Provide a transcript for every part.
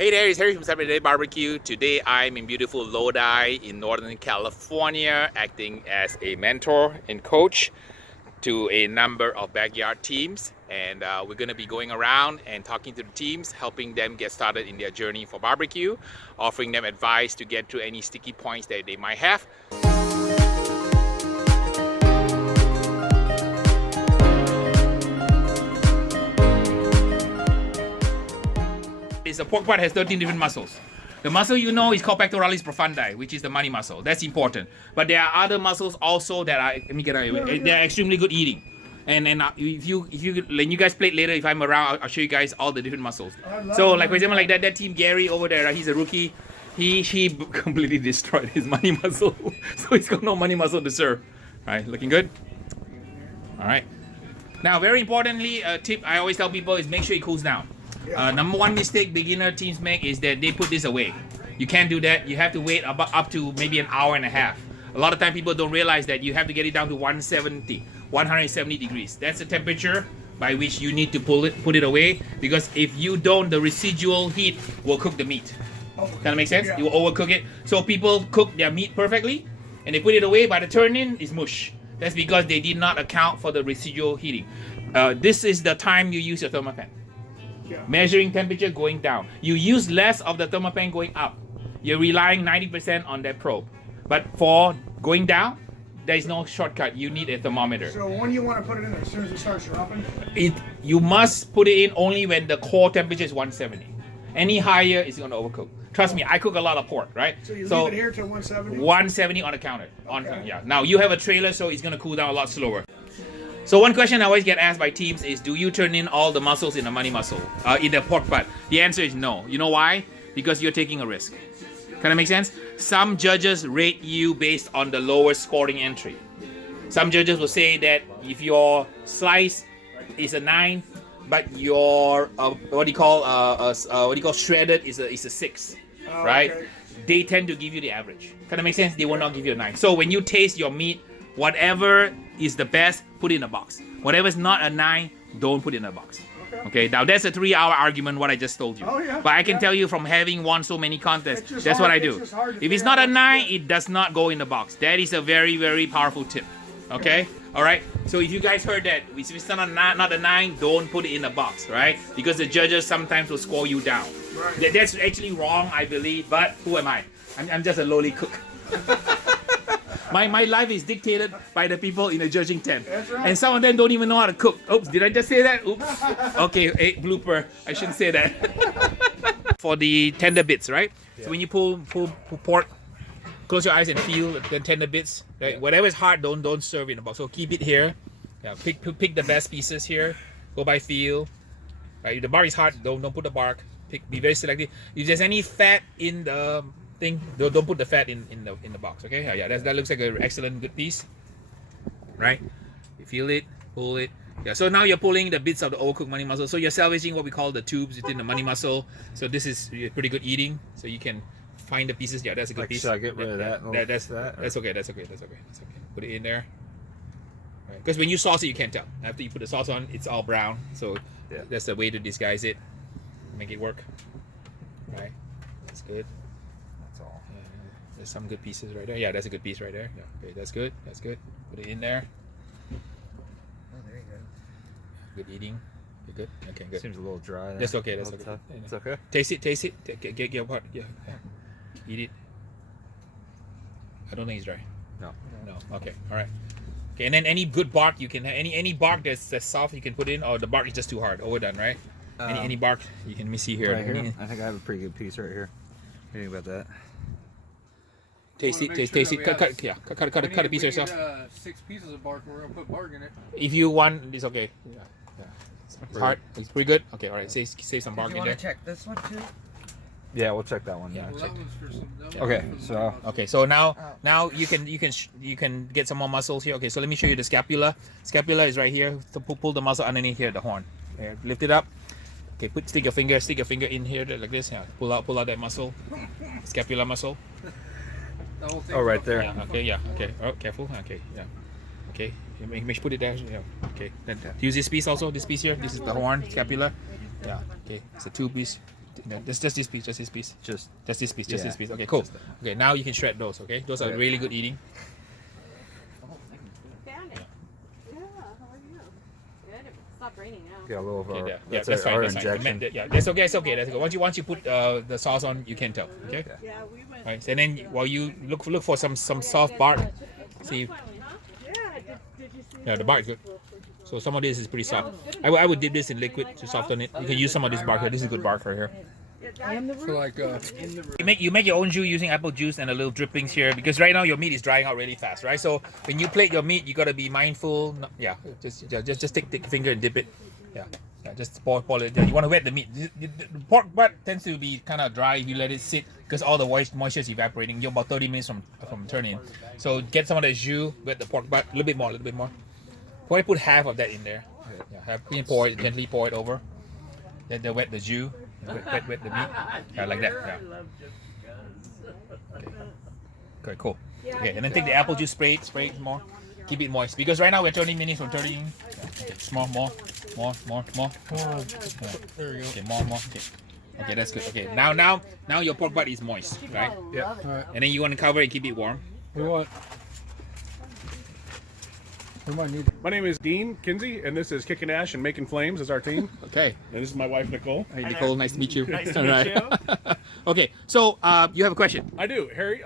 Hey there, it's Harry from stand-bys. Today I'm in beautiful Lodi in Northern California, acting as a mentor and coach to a number of backyard teams. And we're going to be going around and talking to the teams, helping them get started in their journey for barbecue, offering them advice to get to any sticky points that they might have. The pork butt has 13 different muscles. The muscle you know is called pectoralis profundi, which is the money muscle. That's important. But there are other muscles also that are, let me get out of here. They're extremely good eating. And if you when you guys play it later, if I'm around, I'll show you guys all the different muscles. So like for example, like that team Gary over there, right? He's a rookie. He completely destroyed his money muscle. So he's got no money muscle to serve. All right, looking good. All right. Now, very importantly, a tip I always tell people is make sure it cools down. Number one mistake beginner teams make is that they put this away. You can't do that. You have to wait up to maybe an hour and a half. A lot of time people don't realize that you have to get it down to 170 degrees. That's the temperature by which you need to put it away, because if you don't, the residual heat will cook the meat. Kind of make sense? You will overcook it. So people cook their meat perfectly and they put it away. By the turn-in, it's mush. That's because they did not account for the residual heating. This is the time you use your thermopan. Measuring temperature going down. You use less of the thermopan going up. You're relying 90% on that probe. But for going down, there is no shortcut. You need a thermometer. So when you want to put it in there, as soon as it starts dropping? You must put it in only when the core temperature is 170. Any higher is going to overcook. Trust me, I cook a lot of pork, right? So you leave it here till 170? 170 on the counter. Okay. Yeah. Now you have a trailer, so it's going to cool down a lot slower. So one question I always get asked by teams is, do you turn in all the muscles in the money muscle, in the pork butt? The answer is no. You know why? Because you're taking a risk. Kind of make sense? Some judges rate you based on the lowest scoring entry. Some judges will say that if your slice is a 9, but your what do you call shredded is a 6, right? Okay. They tend to give you the average. Kind of make sense? They will not give you a 9. So when you taste your meat, whatever is the best, put it in a box. Whatever is not a 9, don't put it in a box. Okay, now that's a 3-hour argument, what I just told you. Oh, yeah. But I can tell you from having won so many contests, that's what I do. If it's not a 9, it does not go in the box. That is a very, very powerful tip. Okay? Alright? So if you guys heard that, if it's not a 9, don't put it in a box, right? Because the judges sometimes will score you down. Right. That's actually wrong, I believe, but who am I? I'm just a lowly cook. My life is dictated by the people in the judging tent. That's right. And some of them don't even know how to cook. Oops, did I just say that? Oops. Okay, blooper. I shouldn't say that. For the tender bits, right? Yeah. So when you pull pork, close your eyes and feel the tender bits. Right? Yeah. Whatever is hard, don't serve in the box. So keep it here. Yeah, pick the best pieces here. Go by feel. Right? If the bark is hard, don't put the bark. Be very selective. If there's any fat in the thing, don't put the fat in the box. Okay, yeah, that looks like an excellent good piece, right? You feel it, pull it. Yeah, so now you're pulling the bits of the overcooked money muscle. So you're salvaging what we call the tubes within the money muscle. So this is pretty good eating. So you can find the pieces. Yeah, that's a good piece. Should I get rid of that? That's okay. That's okay. Put it in there. Because when you sauce it, you can't tell. After you put the sauce on, it's all brown. So that's the way to disguise it, make it work. Right, that's good. There's some good pieces right there. Yeah, that's a good piece right there. Yeah, okay, that's good. That's good. Put it in there. Oh, there you go. Good eating. You're good. Okay, good. Seems a little dry. There. That's okay. That's okay. Tough. It's okay. Taste it. Get your part. Yeah. Eat it. I don't think it's dry. No. Okay. All right. Okay, and then any good bark you can have. Any bark that's soft you can put in. Or the bark is just too hard. Overdone, right? Any bark you can. Let me see here. Right here. I think I have a pretty good piece right here. What do you think about that? Taste it. Cut a piece yourself. 6 pieces of bark. We're gonna put bark in it. If you want, it's okay. Yeah. It's hard. It's pretty good. Okay, all right. Save some bark in there. You want to check this one too? Yeah, we'll check that one. Yeah. Well, that one's for some. Okay, so now you can get some more muscles here. Okay, so let me show you the scapula. Scapula is right here. So pull the muscle underneath here, the horn. Here, lift it up. Okay, stick your finger in here like this. Yeah, pull out that muscle, scapula muscle. The whole thing. Oh, right there. Yeah. Okay. Yeah. Okay. Oh, careful. Okay. Yeah. Okay. Make sure put it there. Yeah. Okay. Then use this piece also. This piece here. This is the horn scapula. Yeah. Okay. It's a 2-piece. Just this piece, just this piece. Just Just this piece, just Yeah. this piece. Okay, cool. Okay, now you can shred those, okay? Those are Okay. really good eating. Found it. Yeah, how are you? Good. It stopped raining now. got a little of Okay, our, yeah, that's that's fine. our That's fine. injection. Yeah, that's okay. It's okay. That's okay. Once you put the sauce on, you can tell. Okay. Yeah, we went. Right. So then while you look for some soft bark, see. Yeah, did you see Yeah, the bark is good. So some of this is pretty soft. I would dip this in liquid to soften it. You can use some of this bark here. This is good bark right here. So like You make your own jus using apple juice and a little drippings here because right now your meat is drying out really fast, right? So when you plate your meat, you gotta be mindful. Yeah, just take the finger and dip it. Yeah, just pour it. You want to wet the meat. The pork butt tends to be kind of dry if you let it sit because all the moisture is evaporating. You're about 30 minutes from turning. So get some of the jus, wet the pork butt a little bit more. Probably put half of that in there. Yeah, gently pour it over. Then wet the jus. Wet the meat. Yeah, like that. Yeah. Okay, cool. Okay, and then take the apple juice, spray it more. Keep it moist because right now we're 30 minutes from turning. More. Yeah. there you go. Okay, more. Okay, that's good. Okay, now your pork butt is moist, right? Yeah. All right. And then you want to cover it and keep it warm. We might need. My name is Dean Kinsey, and this is Kicking Ash and Making Flames as our team. Okay. And this is my wife, Nicole. Hey, Nicole, nice to meet you. Nice to meet you. Okay, so you have a question. I do. Harry,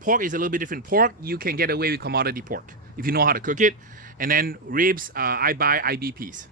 Pork is a little bit different. Pork, you can get away with commodity pork if you know how to cook it. And then ribs, I buy IBPs.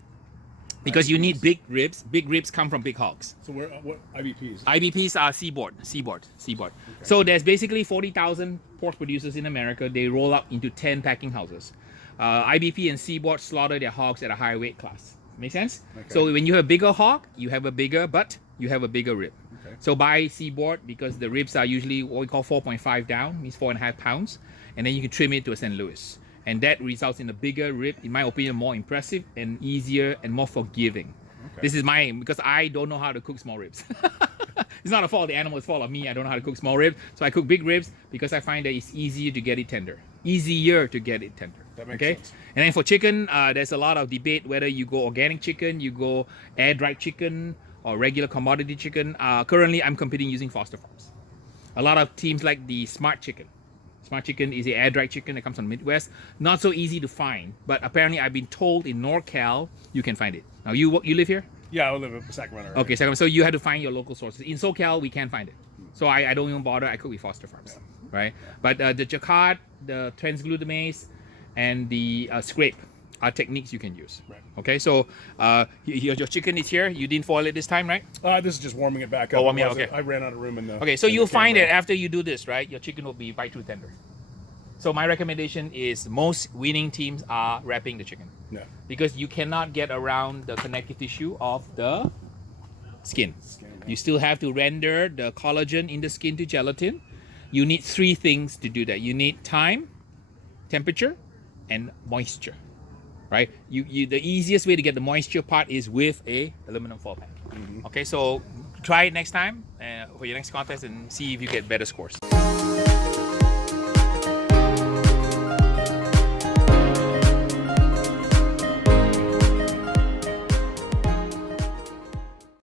Because you need big ribs. Big ribs come from big hogs. so what IBPs? IBPs are seaboard. Okay. So there's basically 40,000 pork producers in America. They roll up into 10 packing houses. IBP and seaboard slaughter their hogs at a higher weight class. Make sense? Okay. So when you have a bigger hog, you have a bigger butt, you have a bigger rib. Okay. So buy seaboard because the ribs are usually what we call 4.5 down, means 4.5 pounds. And then you can trim it to a St. Louis. And that results in a bigger rib, in my opinion, more impressive and easier and more forgiving. Okay. This is because I don't know how to cook small ribs. It's not a fault of the animal, it's a fault of me. I don't know how to cook small ribs. So I cook big ribs because I find that it's easier to get it tender. That makes Okay? sense. And then for chicken, there's a lot of debate whether you go organic chicken, you go air-dried chicken, or regular commodity chicken. Currently, I'm competing using Foster Farms. A lot of teams like the Smart Chicken. Smart Chicken is the air-dried chicken that comes from the Midwest. Not so easy to find, but apparently I've been told in NorCal you can find it. Now, you live here? Yeah, I live in Sacramento. Right? Okay, so you have to find your local sources. In SoCal, we can't find it. So I don't even bother. I cook with Foster Farms, right? But the jacquard, the transglutamase, and the scrape are techniques you can use. Right. Okay, so your chicken is here. You didn't foil it this time, right? This is just warming it back up. Oh, warming it, It wasn't- okay. I ran out of room in the. Okay, so in the you'll find camera. that after you do this, right, your chicken will be bite through tender. So my recommendation is most winning teams are wrapping the chicken No. because you cannot get around the connective tissue of the skin. You still have to render the collagen in the skin to gelatin. You need 3 things to do that. You need time, temperature, and moisture. Right? The easiest way to get the moisture part is with a aluminum foil pan. Okay, so try it next time for your next contest and see if you get better scores.